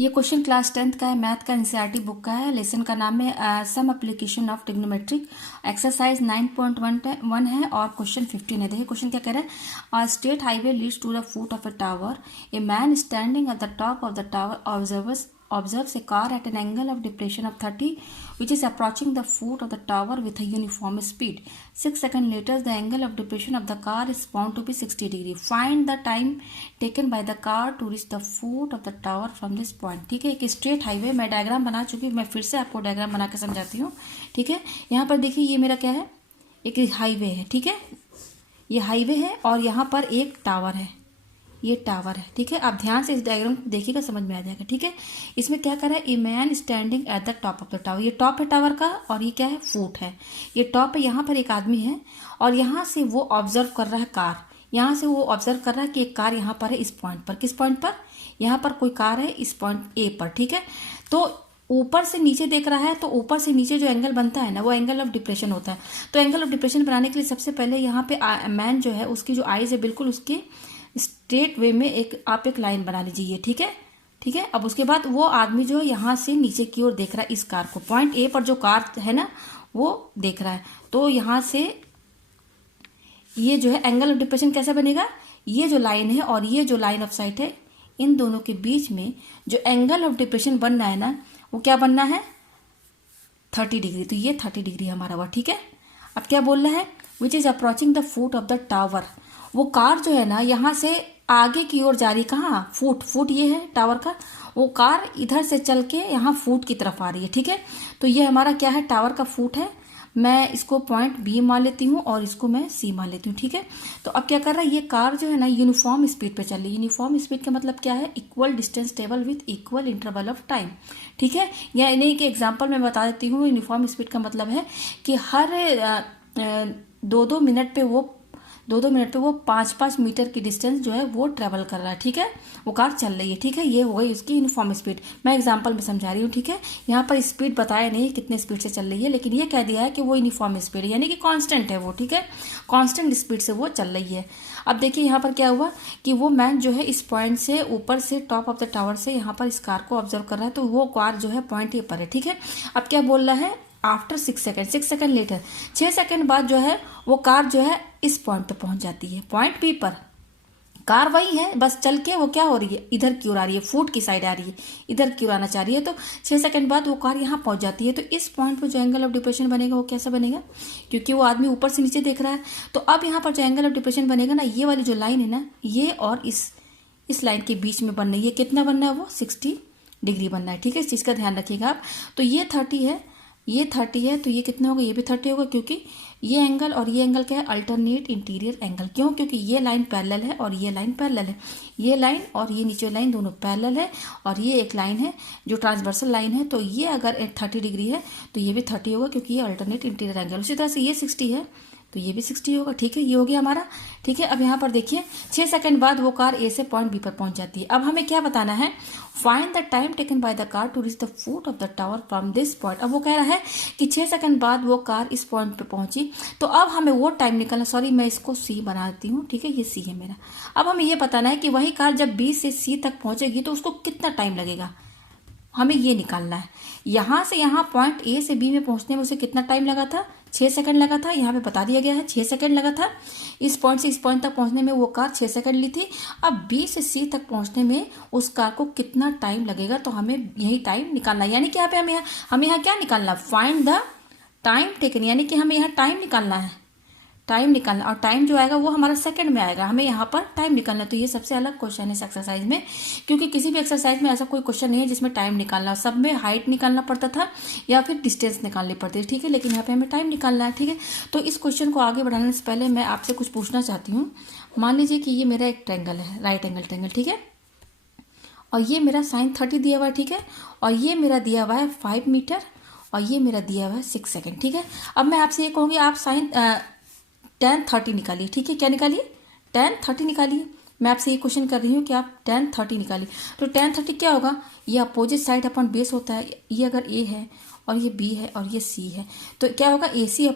ये question class 10th का है, मैथ का एनसीईआरटी बुक का है। लेसन का नाम है some application of trigonometric. Exercise 9.1 है और क्वेश्चन 15 है। देखिए क्वेश्चन क्या कह रहा है। State highway leads to the foot of a tower. A man standing at the top of the tower observes a car at an angle of depression of 30 which is approaching the foot of the tower with a uniform speed. 6 seconds later the angle of depression of the car is found to be 60 degree. Find the time taken by the car to reach the foot of the tower from this point. ठीक है, एक straight highway मैं diagram बना चुकी हूँ, मैं फिर से आपको डायग्राम बना के समझाती हूँ। ठीक है, यहाँ पर देखिए ये मेरा क्या है, एक हाईवे है। ठीक है, ये हाईवे है और यहाँ पर एक टावर है, ये टावर है। ठीक है, आप ध्यान से इस डायग्राम को देखिएगा, समझ में आ जाएगा। ठीक है, इसमें क्या कर रहा है, ए man standing at the top of the tower. ये टॉप है टावर का और ये क्या है, फुट है। ये टॉप है, यहाँ पर एक आदमी है और यहाँ से वो ऑब्जर्व कर रहा है कार। यहाँ से वो ऑब्जर्व कर रहा है कि एक कार यहाँ पर है, इस पॉइंट पर। किस पॉइंट पर? यहाँ पर कोई कार है, इस पॉइंट ए पर। ठीक है, तो ऊपर से नीचे देख रहा है, तो ऊपर से नीचे जो एंगल बनता है ना, वो एंगल ऑफ डिप्रेशन होता है। तो एंगल ऑफ डिप्रेशन बनाने के लिए सबसे पहले यहाँ पे मैन जो है, उसकी जो आईज है बिल्कुल उसके स्ट्रेट वे में आप एक लाइन बना लीजिए। ठीक है, ठीक है। अब उसके बाद वो आदमी जो है यहाँ से नीचे की ओर देख रहा है, इस कार को। पॉइंट ए पर जो कार है ना, वो देख रहा है। तो यहाँ से ये जो है एंगल ऑफ डिप्रेशन कैसा बनेगा, ये जो लाइन है और ये जो लाइन ऑफ साइट है, इन दोनों के बीच में जो एंगल ऑफ डिप्रेशन बनना है ना, वो क्या बनना है, 30 डिग्री। तो ये 30 डिग्री हमारा हुआ। ठीक है, अब क्या बोल रहा है, which is approaching the foot of the tower. वो कार जो है ना, यहाँ से आगे की ओर जा रही है। कहाँ? फुट ये है टावर का। वो कार इधर से चल के यहाँ फुट की तरफ आ रही है। ठीक है, तो ये हमारा क्या है, टावर का फुट है। मैं इसको पॉइंट बी मान लेती हूँ और इसको मैं सी मान लेती हूँ। ठीक है, तो अब क्या कर रहा है, ये कार जो है ना यूनिफॉर्म स्पीड पे चल रही है। यूनिफॉर्म स्पीड का मतलब क्या है, equal distance travel with equal interval of time. ठीक है, यानी कि एग्जाम्पल मैं बता देती हूँ। यूनिफॉर्म स्पीड का मतलब है कि हर 2-2 मिनट पे वो 5-5 मीटर की डिस्टेंस जो है वो ट्रेवल कर रहा है। ठीक है, वो कार चल रही है। ठीक है, ये हो गई उसकी यूनिफॉर्म स्पीड। मैं एग्जांपल में समझा रही हूँ। ठीक है, यहाँ पर स्पीड बताया नहीं कितने स्पीड से चल रही है, लेकिन ये कह दिया है कि वो यूनिफॉर्म स्पीड है, यानी कि कांस्टेंट है वो। ठीक है, कांस्टेंट स्पीड से वो चल रही है। अब देखिए यहाँ पर क्या हुआ कि वो मैन जो है इस पॉइंट से ऊपर से टॉप ऑफ द टावर से यहाँ पर इस कार को ऑब्जर्व कर रहा है। तो वो कार जो है पॉइंट ए पर है। ठीक है, अब क्या बोल रहा है, आफ्टर 6 सेकेंड लेटर, 6 सेकेंड बाद जो है वो कार जो है इस पॉइंट पे पहुंच जाती है। पॉइंट बी पर कार वही है, बस चल के वो क्या हो रही है, इधर की ओर आ रही है, फुट की साइड आ रही है, इधर की ओर आना चाह रही है। तो 6 सेकेंड बाद वो कार यहाँ पहुंच जाती है। तो इस पॉइंट पर जो एंगल ऑफ डिप्रेशन बनेगा वो कैसा बनेगा, क्योंकि वो आदमी ऊपर से नीचे देख रहा है। तो अब यहाँ पर जो एंगल ऑफ डिप्रेशन बनेगा ना, ये वाली जो लाइन है ना, ये और इस लाइन के बीच में बनना है। ये कितना बनना है, वो 60 डिग्री बनना है। ठीक है, इस चीज़ का ध्यान रखिएगा आप। तो ये 30 है, ये 30 है, तो ये कितना होगा, ये भी 30 होगा, क्योंकि ये एंगल और ये एंगल क्या है, अल्टरनेट इंटीरियर एंगल। क्यों? क्योंकि ये लाइन पैरेलल है और ये लाइन पैरेलल है। ये लाइन और ये नीचे लाइन दोनों पैरेलल है और ये एक लाइन है जो ट्रांसवर्सल लाइन है। तो ये अगर 30 डिग्री है तो ये भी 30 होगा, क्योंकि ये अल्टरनेट इंटीरियर एंगल। उसी तरह से ये 60 है तो ये भी 60 होगा। ठीक है, ये हो गया हमारा। ठीक है, अब यहाँ पर देखिए 6 सेकंड बाद वो कार ए से पॉइंट बी पर पहुंच जाती है। अब हमें क्या बताना है, find the time taken by the car to reach the foot of the tower from this point. अब वो कह रहा है कि 6 सेकंड बाद वो कार इस पॉइंट पे पहुंची, तो अब हमें वो टाइम निकालना। सॉरी, मैं इसको सी बना देती हूँ। ठीक है, ये सी है मेरा। अब हमें ये बताना है कि वही कार जब बी से सी तक पहुंचेगी तो उसको कितना टाइम लगेगा, हमें ये निकालना है। यहाँ से यहाँ पॉइंट ए से बी में पहुंचने में उसे कितना टाइम लगा था, 6 सेकंड लगा था। यहाँ पे बता दिया गया है 6 सेकंड लगा था। इस पॉइंट से इस पॉइंट तक पहुंचने में वो कार 6 सेकंड ली थी। अब बी से सी तक पहुंचने में उस कार को कितना टाइम लगेगा, तो हमें यही टाइम निकालना है। यानी कि यहाँ पे हमें यहाँ क्या निकालना, फाइंड द टाइम टेकन, यानी कि हमें यहाँ टाइम निकालना है। टाइम निकालना, और टाइम जो आएगा वो हमारा सेकंड में आएगा। हमें यहाँ पर टाइम निकालना। तो ये सबसे अलग क्वेश्चन है इस एक्सरसाइज में, क्योंकि किसी भी एक्सरसाइज में ऐसा कोई क्वेश्चन नहीं है जिसमें टाइम निकालना। सब में हाइट निकालना पड़ता था या फिर डिस्टेंस निकालनी पड़ती थी। ठीक है, लेकिन यहाँ पे हमें टाइम निकालना है। ठीक है, तो इस क्वेश्चन को आगे बढ़ाने से पहले मैं आपसे कुछ पूछना चाहती हूँ। मान लीजिए कि ये मेरा एक ट्रायंगल है, राइट एंगल ट्रायंगल। ठीक है, और ये मेरा sin 30 दिया हुआ है। ठीक है, और ये मेरा दिया हुआ है 5 मीटर और ये मेरा दिया हुआ है 6 सेकेंड। ठीक है, अब मैं आपसे ये कहूँगी आप tan 30 निकालिए। ठीक है, क्या निकालिए, tan 30 निकालिए। मैं आपसे ये क्वेश्चन कर रही हूँ कि आप tan 30 निकालिए। तो tan 30 क्या होगा, ये अपोजिट साइड अपॉन बेस होता है। ये अगर a है और ये b है और ये c है, तो क्या होगा, AC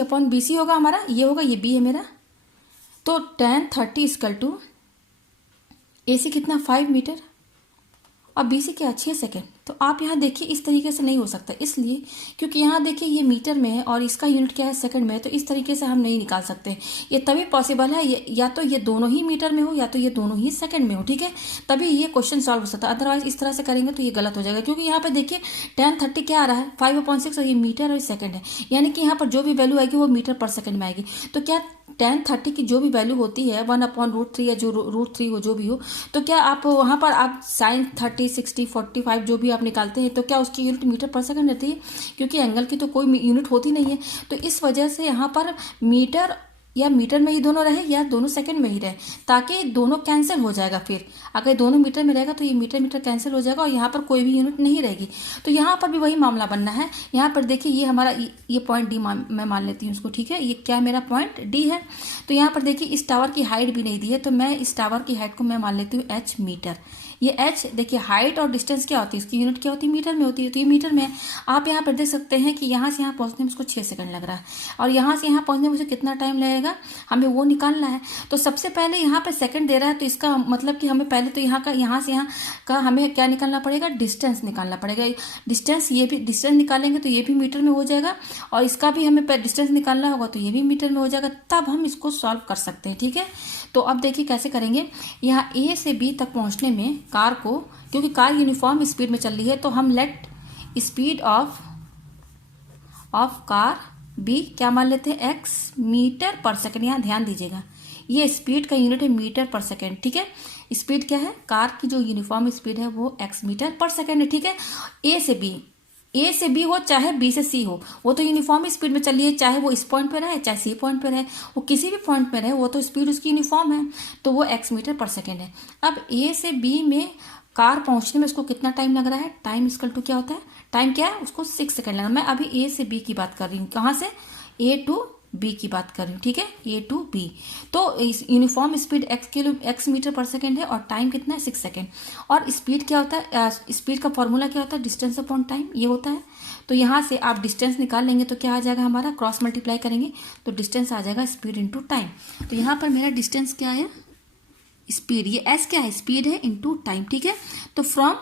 अपॉन BC होगा हमारा। ये होगा, ये b है मेरा। तो tan 30 इक्वल टू ए से कितना 5 मीटर और बी से क्या 6 सेकेंड। तो आप यहाँ देखिए इस तरीके से नहीं हो सकता, इसलिए क्योंकि यहाँ देखिए ये मीटर में है और इसका यूनिट क्या है सेकंड में है, तो इस तरीके से हम नहीं निकाल सकते। ये तभी पॉसिबल है या तो ये दोनों ही मीटर में हो या तो ये दोनों ही सेकंड में हो, ठीक है, तभी ये क्वेश्चन सॉल्व हो सकता है। अदरवाइज इस तरह से करेंगे तो ये गलत हो जाएगा, क्योंकि यहाँ पे देखिए tan 30 क्या आ रहा है 5/6 और ये मीटर और सेकंड है, यानी कि यहाँ पर जो भी वैल्यू आएगी वो मीटर पर सेकंड में आएगी। तो क्या tan 30 की जो भी वैल्यू होती है 1/√3 या जो √3 हो जो भी हो, तो क्या आप वहाँ पर आप sin 30 60 45 जो भी आप निकालते हैं तो क्या उसकी यूनिट मीटर पर सेकंड रहती है, क्योंकि एंगल की तो कोई यूनिट होती नहीं है। तो इस वजह से यहाँ पर मीटर या मीटर में ही दोनों रहे या दोनों सेकंड में ही रहे, ताकि दोनों कैंसिल हो जाएगा। फिर अगर दोनों मीटर में रहेगा तो ये मीटर मीटर कैंसिल हो जाएगा और यहाँ पर कोई भी यूनिट नहीं रहेगी। तो यहाँ पर भी वही मामला बनना है। यहाँ पर देखिए ये हमारा ये पॉइंट डी मैं मान लेती हूँ उसको, ठीक है, ये क्या मेरा पॉइंट डी है। तो यहाँ पर देखिए इस टावर की हाइट भी नहीं दी है, तो मैं इस टावर की हाइट को मैं मान लेती हूँ h मीटर। ये h देखिए हाइट और डिस्टेंस क्या होती है, इसकी यूनिट क्या होती है मीटर में होती है, तो ये मीटर में है। आप यहाँ पर देख सकते हैं कि यहाँ से यहाँ पहुँचने में उसको 6 सेकंड लग रहा है और यहाँ से यहाँ पहुँचने में उसे कितना टाइम लगेगा हमें वो निकालना है। तो सबसे पहले यहाँ पे सेकंड दे रहा है, तो इसका मतलब कि हमें पहले तो यहाँ से यहाँ का हमें क्या निकालना पड़ेगा, डिस्टेंस निकालना पड़ेगा। डिस्टेंस ये भी डिस्टेंस निकालेंगे तो ये भी मीटर में हो जाएगा और इसका भी हमें डिस्टेंस निकालना होगा तो ये भी मीटर में हो जाएगा, तब हम इसको सॉल्व कर सकते हैं, ठीक है। तो अब देखिए कैसे करेंगे। यहाँ ए से बी तक पहुँचने में कार को, क्योंकि कार यूनिफॉर्म स्पीड में चल रही है, तो हम let speed of car be क्या मान लेते हैं एक्स मीटर पर सेकंड। यहाँ ध्यान दीजिएगा ये स्पीड का यूनिट है मीटर पर सेकंड, ठीक है। स्पीड क्या है, कार की जो यूनिफॉर्म स्पीड है वो एक्स मीटर पर सेकंड है, ठीक है। ए से बी हो चाहे बी से सी हो, वो तो यूनिफॉर्म स्पीड में चलिए, चाहे वो इस पॉइंट पे रहे चाहे सी पॉइंट पे रहे, वो किसी भी पॉइंट पे रहे, वो तो स्पीड उसकी यूनिफॉर्म है, तो वो एक्स मीटर पर सेकंड है। अब ए से बी में कार पहुंचने में उसको कितना टाइम लग रहा है, टाइम इक्वल टू क्या होता है, टाइम क्या है उसको 6 सेकंड लगा। मैं अभी ए से बी की बात कर रही हूँ, कहाँ से, ए टू बी की बात कर रही हूँ, ठीक है, ए टू बी। तो इस uniform speed x metre per second है और टाइम कितना है 6 सेकंड। और स्पीड क्या होता है, स्पीड का फॉर्मूला क्या होता है, डिस्टेंस अपॉन टाइम ये होता है। तो यहाँ से आप डिस्टेंस निकाल लेंगे तो क्या आ जाएगा हमारा, क्रॉस मल्टीप्लाई करेंगे तो डिस्टेंस आ जाएगा स्पीड इंटू टाइम। तो यहाँ पर मेरा डिस्टेंस क्या है, स्पीड, ये एस क्या है, स्पीड है इंटू टाइम, ठीक है। तो फ्रॉम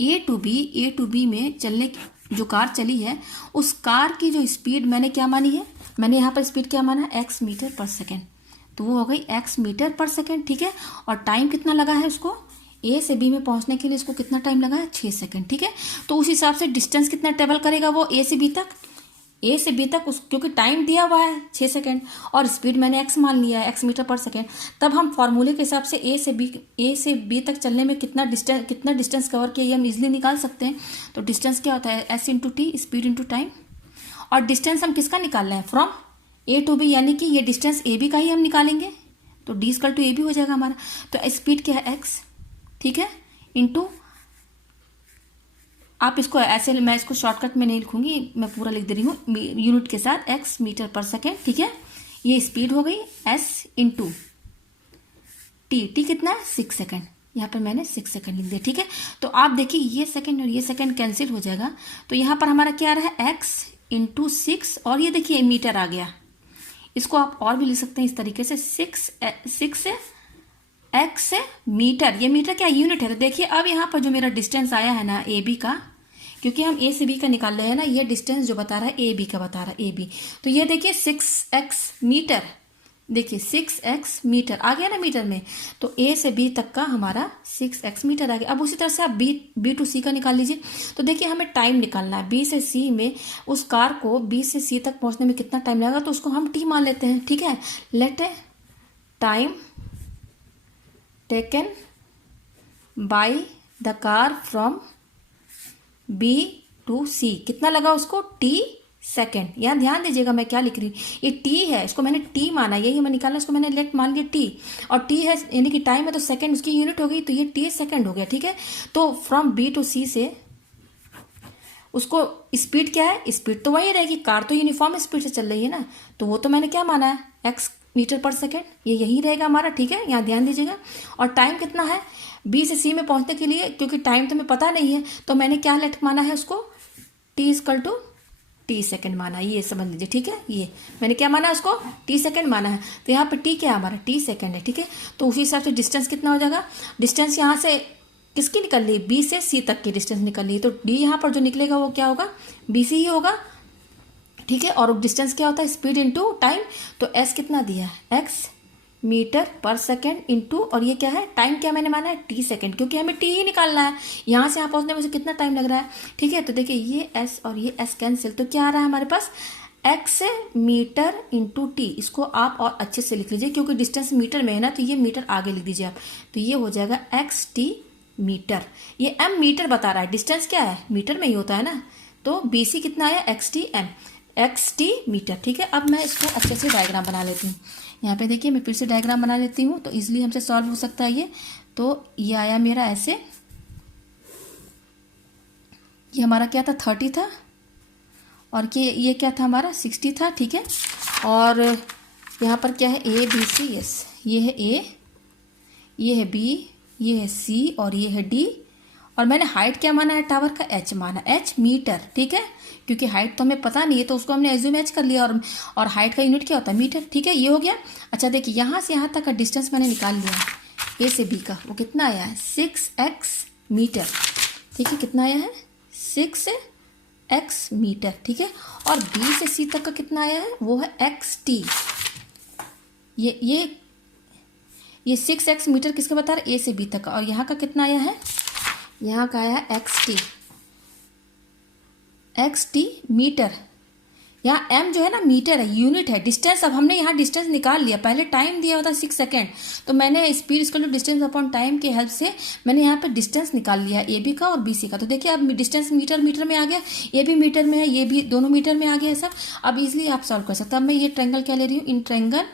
ए टू बी में चलने जो कार चली है उस कार की जो स्पीड मैंने क्या मानी है, मैंने यहाँ पर स्पीड क्या माना है एक्स मीटर पर सेकेंड, तो वो हो गई एक्स मीटर पर सेकेंड, ठीक है। और टाइम कितना लगा है उसको, ए से बी में पहुंचने के लिए इसको कितना टाइम लगा है 6 सेकंड, ठीक है। तो उस हिसाब से डिस्टेंस कितना ट्रेवल करेगा वो ए से बी तक उस, क्योंकि टाइम दिया हुआ है 6 सेकंड और स्पीड मैंने एक्स मान लिया है एक्स मीटर पर सेकंड, तब हम फॉर्मूले के हिसाब से ए से बी तक चलने में कितना डिस्टेंस कवर किया ये हम इजीली निकाल सकते हैं। तो डिस्टेंस क्या होता है S into T, speed into time. और डिस्टेंस हम किसका निकाल रहे हैं, फ्रॉम ए टू बी, यानी कि ये डिस्टेंस ए बी का ही हम निकालेंगे, तो D equal to A B हो जाएगा हमारा। तो स्पीड क्या है एक्स, ठीक है, इंटू, आप इसको ऐसे, मैं इसको शॉर्टकट में नहीं लिखूंगी, मैं पूरा लिख दे रही हूँ यूनिट के साथ, एक्स मीटर पर सेकेंड, ठीक है। ये स्पीड हो गई एस इंटू टी कितना है 6 सेकेंड, यहाँ पर मैंने 6 सेकेंड लिख दिया, ठीक है। तो आप देखिए ये सेकेंड और ये सेकेंड कैंसिल हो जाएगा, तो यहाँ पर हमारा क्या आ रहा है एक्स इंटू 6 और ये देखिए मीटर आ गया। इसको आप और भी लिख सकते हैं इस तरीके से, 6 से एक्स से मीटर, ये मीटर क्या यूनिट है। तो देखिए अब यहाँ पर जो मेरा डिस्टेंस आया है ना ए बी का, क्योंकि हम ए से बी का निकाल रहे हैं ना, ये डिस्टेंस जो बता रहा है ए बी का बता रहा है ए बी, तो ये देखिए 6x मीटर, देखिए 6x मीटर आ गया ना मीटर में, तो ए से बी तक का हमारा 6x मीटर आ गया। अब उसी तरह से आप बी टू सी का निकाल लीजिए। तो देखिए हमें टाइम निकालना है, बी से सी में उस कार को बी से सी तक पहुंचने में कितना टाइम लगेगा, तो उसको हम टी मान लेते हैं, ठीक है। Let time taken by the car from B to C, कितना लगा उसको टी सेकेंड। यहाँ ध्यान दीजिएगा मैं क्या लिख रही हूँ, ये टी है, इसको मैंने टी माना, यही मैं निकालना, इसको मैंने लेट मान लिया टी, और टी है यानी कि टाइम है तो सेकेंड उसकी यूनिट हो गई, तो ये टी सेकेंड हो गया, ठीक है। तो फ्रॉम बी टू सी से उसको स्पीड क्या है, स्पीड तो वही रहेगी, कार तो यूनिफॉर्म स्पीड से चल रही है ना, तो वो तो मैंने क्या माना है एक्स मीटर पर सेकेंड, ये यही रहेगा हमारा, ठीक है। यहाँ ध्यान दीजिएगा। और टाइम कितना है बी से सी में पहुंचने के लिए, क्योंकि टाइम तो हमें पता नहीं है, तो मैंने क्या लेट माना है उसको T equal to T second माना, ये समझ लीजिए, ठीक है। ये मैंने क्या माना, उसको टी सेकंड माना है, तो यहाँ पे टी क्या है हमारा, टी सेकंड है, ठीक है। तो उसी हिसाब से डिस्टेंस कितना हो जाएगा, डिस्टेंस यहाँ से किसकी निकल रही है, बी से सी तक की डिस्टेंस निकल रही है, तो डी यहाँ पर जो निकलेगा वो क्या होगा, बी सी ही होगा, ठीक है। और डिस्टेंस क्या होता है, स्पीड इंटू टाइम, तो एस कितना दिया है, एक्स मीटर पर सेकेंड इंटू, और ये क्या है, टाइम क्या मैंने माना है, टी सेकेंड, क्योंकि हमें टी ही निकालना है, यहाँ से यहाँ पहुँचने में से कितना टाइम लग रहा है, ठीक है। तो देखिए ये एस और ये एस कैंसिल, तो क्या आ रहा है हमारे पास, एक्स मीटर इंटू टी। इसको आप और अच्छे से लिख लीजिए, क्योंकि डिस्टेंस मीटर में है ना, तो ये मीटर आगे लिख दीजिए आप, तो ये हो जाएगा एक्स टी मीटर। ये एम मीटर बता रहा है, डिस्टेंस क्या है, मीटर में ही होता है ना, तो बी सी कितना आया, x T M, x T metre, ठीक है। अब मैं इसको अच्छे से डायग्राम बना लेती हूँ। यहाँ पे देखिए मैं फिर से डायग्राम बना लेती हूँ, तो इजीली हमसे सॉल्व हो सकता है ये। तो ये आया मेरा ऐसे, ये हमारा क्या था, 30 था, और ये क्या था हमारा, 60 था, ठीक है। और यहाँ पर क्या है, ए बी सी, यस, ये है ए, ये है बी, ये है सी, और ये है डी। और मैंने हाइट क्या माना है, टावर का एच माना, एच मीटर, ठीक है, क्योंकि हाइट तो हमें पता नहीं है, तो उसको हमने एज्यूम एच कर लिया, और हाइट का यूनिट क्या होता है, मीटर, ठीक है। ये हो गया। अच्छा देखिए यहाँ से यहाँ तक का डिस्टेंस मैंने निकाल लिया ए से बी का, वो कितना आया है, 6x मीटर, ठीक है। कितना आया है, 6x मीटर, ठीक है। और बी से सी तक का कितना आया है, वो है एक्स टी। ये 6x मीटर किसका बता रहा है, ए से बी तक का, और यहाँ का कितना आया है, यहाँ का आया है एक्स टी मीटर। यहाँ m जो है ना मीटर है, यूनिट है, डिस्टेंस। अब हमने यहाँ डिस्टेंस निकाल लिया, पहले टाइम दिया होता 6 सेकेंड, तो मैंने speed equal to distance upon time के हेल्प से मैंने यहाँ पे डिस्टेंस निकाल लिया ए बी का और बी सी का। तो देखिए अब डिस्टेंस मीटर में आ गया, ये भी मीटर में है, ये भी दोनों मीटर में आ गया है सब। अब इजिली आप सॉल्व कर सकते हैं। अब मैं ये ट्रायंगल क्या ले रही हूँ, in triangle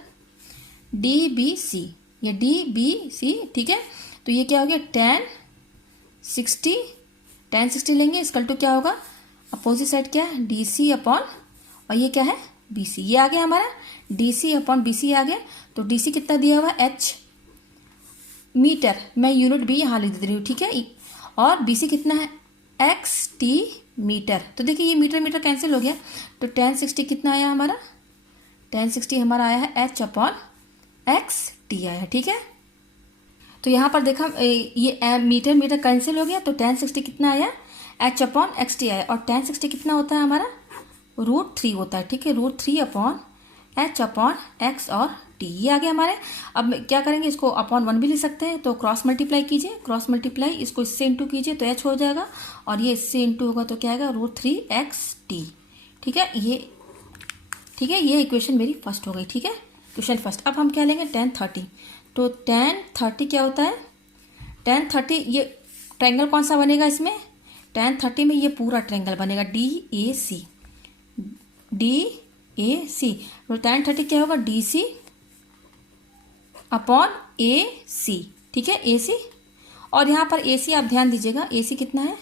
D B C, ये डी बी सी, ठीक है। तो ये क्या हो गया, tan 60 लेंगे, इसकल टू क्या होगा, अपोजिट साइड क्या है, डी सी अपॉन, और ये क्या है, बी सी, ये आ गया हमारा D C upon B C आ गया। तो डी सी कितना दिया हुआ, एच मीटर, मैं यूनिट भी यहाँ लिख दे रही हूँ, ठीक है। और बी सी कितना है, एक्स टी मीटर। तो देखिए ये मीटर मीटर कैंसिल हो गया, तो tan 60 कितना आया हमारा, tan 60 हमारा आया है एच अपॉन एक्स टी आया है, ठीक है। तो यहाँ पर देखा ये मीटर मीटर कैंसिल हो गया, तो tan 60 कितना आया, एच अपॉन एक्स टी आया। और tan 60 कितना होता है हमारा, √3 होता है, ठीक है, √3 अपॉन एच अपॉन एक्स और टी, ये आ गया हमारे। अब क्या करेंगे, इसको अपॉन 1 भी लिख सकते हैं, तो क्रॉस मल्टीप्लाई कीजिए, क्रॉस मल्टीप्लाई इसको इससे इंटू कीजिए तो एच हो जाएगा, और ये इससे इंटू होगा तो क्या आएगा, √3xt, ठीक है। ये इक्वेशन मेरी फर्स्ट हो गई, ठीक है, क्वेश्चन फर्स्ट। अब हम क्या लेंगे, tan 30। तो tan 30 क्या होता है, tan 30, ये ट्रायंगल कौन सा बनेगा इसमें, tan 30 में ये पूरा ट्रायंगल बनेगा DAC, तो tan 30 क्या होगा, DC अपॉन AC, ठीक है, AC। और यहाँ पर AC आप ध्यान दीजिएगा, AC कितना है,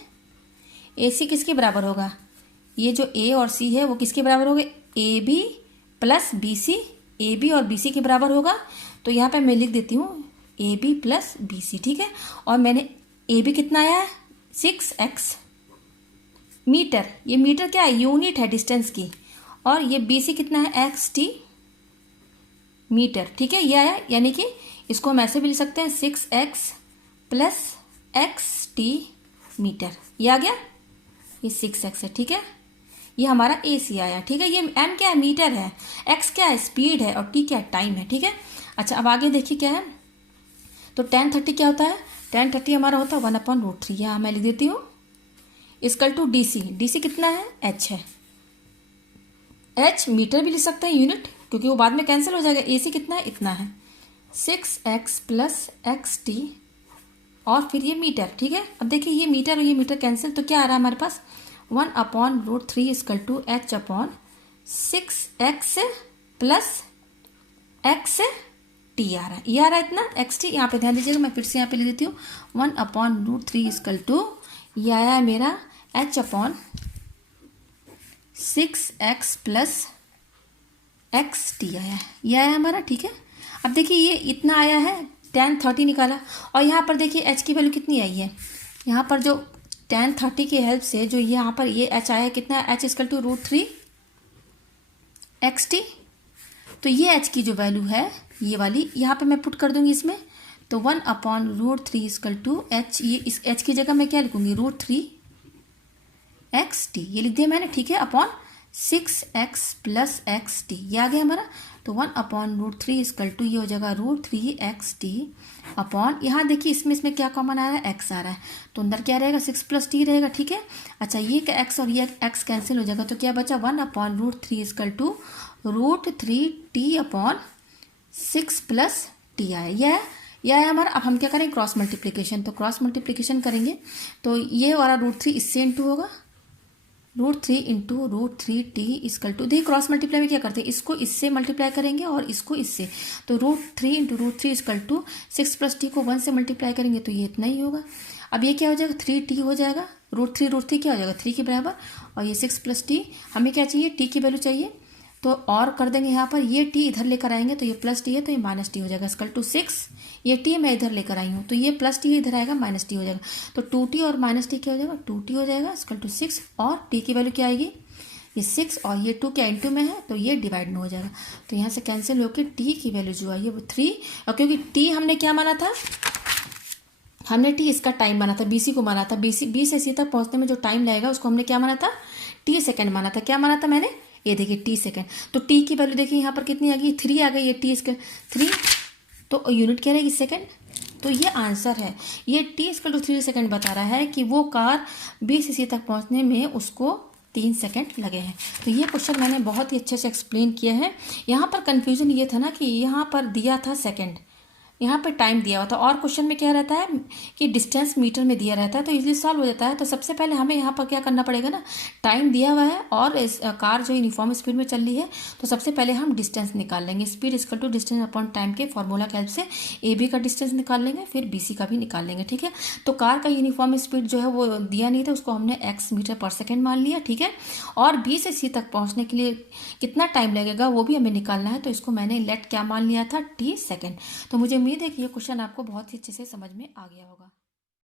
AC किसके बराबर होगा, ये जो A और C है वो किसके बराबर होगा, AB प्लस BC, AB और BC के बराबर होगा। तो यहाँ पे मैं लिख देती हूँ AB प्लस BC, ठीक है। और मैंने AB कितना आया है, 6x मीटर, ये मीटर क्या है, यूनिट है डिस्टेंस की, और ये BC कितना है, XT मीटर, ठीक है, ये आया। यानी कि इसको हम ऐसे भी लिख सकते हैं, 6x प्लस XT मीटर, ये आ गया, ये 6x है, ठीक है। ये हमारा AC आया, ठीक है। ये M क्या है, मीटर है, X क्या है, स्पीड है, और T क्या है, टाइम है, ठीक है। अच्छा अब आगे देखिए क्या है, तो tan 30 क्या होता है, tan 30 हमारा होता है 1/√3, यहाँ मैं लिख देती हूँ, इक्वल टू DC कितना है, H है, H मीटर भी लिख सकते हैं यूनिट, क्योंकि वो बाद में कैंसिल हो जाएगा। AC कितना है, इतना है, 6x प्लस XT, और फिर ये मीटर, ठीक है। अब देखिए ये मीटर और ये मीटर कैंसिल, तो क्या आ रहा है हमारे पास, 1/√3 equal to H upon 6x plus XT आ रहा है, ये आ रहा है इतना, XT। यहाँ पे ध्यान दीजिएगा, मैं फिर से यहाँ पे लिख देती हूँ, 1/√3 इक्वल टू, ये आया है मेरा H upon 6x plus XT आया है, ये आया हमारा, ठीक है। अब देखिए ये इतना आया है, tan 30 निकाला, और यहाँ पर देखिए H की वैल्यू कितनी आई है, यहाँ पर जो tan 30 की हेल्प से जो यहाँ पर ये H आया है कितना, H equal to √3 x T. तो ये एच की जो वैल्यू है ये वाली यहाँ पे मैं पुट कर दूंगी इसमें, तो 1/√3 इक्वल टू एच, ये इस एच की जगह मैं क्या लिखूंगी, √3 एक्स टी, ये लिख दिया मैंने, ठीक है, upon 6x plus x T, ये आ गया हमारा। तो 1/√3 इक्वल टू ये हो जाएगा √3 एक्स टी अपॉन, यहाँ देखिए इसमें क्या कॉमन आ रहा है, x आ रहा है, तो अंदर क्या रहेगा 6 + t रहेगा, ठीक है। अच्छा ये x और ये x कैंसिल हो जाएगा, तो क्या बचा 1/√3 equal to √3t upon 6 + t आया, यह है हमारा। अब हम क्या करें, क्रॉस मल्टीप्लिकेशन, तो क्रॉस मल्टीप्लिकेशन करेंगे तो ये वाला √3 इससे इंटू होगा, √3 इंटू √3t इक्वल टू, देखिए क्रॉस मल्टीप्लाई में क्या करते हैं, इसको इससे मल्टीप्लाई करेंगे और इसको इससे, तो √3 इंटू √3 इक्वल टू 6 + t को 1 से मल्टीप्लाई करेंगे तो ये इतना ही होगा। अब ये क्या हो जाएगा, 3t हो जाएगा, √3 क्या हो जाएगा 3 के बराबर, और ये 6 + t, हमें क्या चाहिए, t की वैल्यू चाहिए, तो और कर देंगे यहाँ पर, ये t इधर लेकर आएंगे तो ये +t है तो ये -t हो जाएगा, इक्वल टू 6, ये t मैं इधर लेकर आई हूँ तो ये +t इधर आएगा, -t हो जाएगा, तो 2t और -t क्या हो जाएगा, 2t हो जाएगा, इक्वल टू 6, और t की वैल्यू क्या आएगी, ये 6 और ये 2 क्या इंटू में है तो ये डिवाइड में हो जाएगा, तो यहाँ से कैंसिल होकर t की वैल्यू जो आई है वो 3, और क्योंकि t हमने क्या माना था, हमने t इसका टाइम माना था, bc को माना था, b से c तक पहुँचने में जो टाइम लगेगा उसको हमने क्या माना था, t सेकेंड माना था, क्या माना था मैंने, ये देखिए t सेकेंड, तो t की वैल्यू देखिए यहाँ पर कितनी आ गई, 3 आ गई, ये t इसका 3, तो यूनिट क्या रहेगी सेकेंड, तो ये आंसर है, ये t इक्वल टू 3 सेकेंड बता रहा है कि वो कार B से C तक पहुँचने में उसको 3 सेकेंड लगे हैं। तो ये क्वेश्चन मैंने बहुत ही अच्छे से एक्सप्लेन किया है। यहाँ पर कन्फ्यूजन ये था ना कि यहाँ पर दिया था सेकेंड, यहाँ पे टाइम दिया हुआ था, और क्वेश्चन में क्या रहता है कि डिस्टेंस मीटर में दिया रहता है, तो इजीली सॉल्व हो जाता है। तो सबसे पहले हमें यहाँ पर क्या करना पड़ेगा ना, टाइम दिया हुआ है और कार जो यूनिफॉर्म स्पीड में चल रही है, तो सबसे पहले हम डिस्टेंस निकाल लेंगे, speed equal to distance upon time के फॉर्मूला की हेल्प से AB का डिस्टेंस निकाल लेंगे, फिर BC का भी निकाल लेंगे, ठीक है। तो कार का यूनिफॉर्म स्पीड जो है वो दिया नहीं था, उसको हमने x मीटर/सेकेंड मान लिया, ठीक है, और B से C तक पहुँचने के लिए कितना टाइम लगेगा वो भी हमें निकालना है, तो इसको मैंने लेट क्या मान लिया था, t सेकेंड। तो मुझे उम्मीद है कि ये क्वेश्चन आपको बहुत ही अच्छे से समझ में आ गया होगा।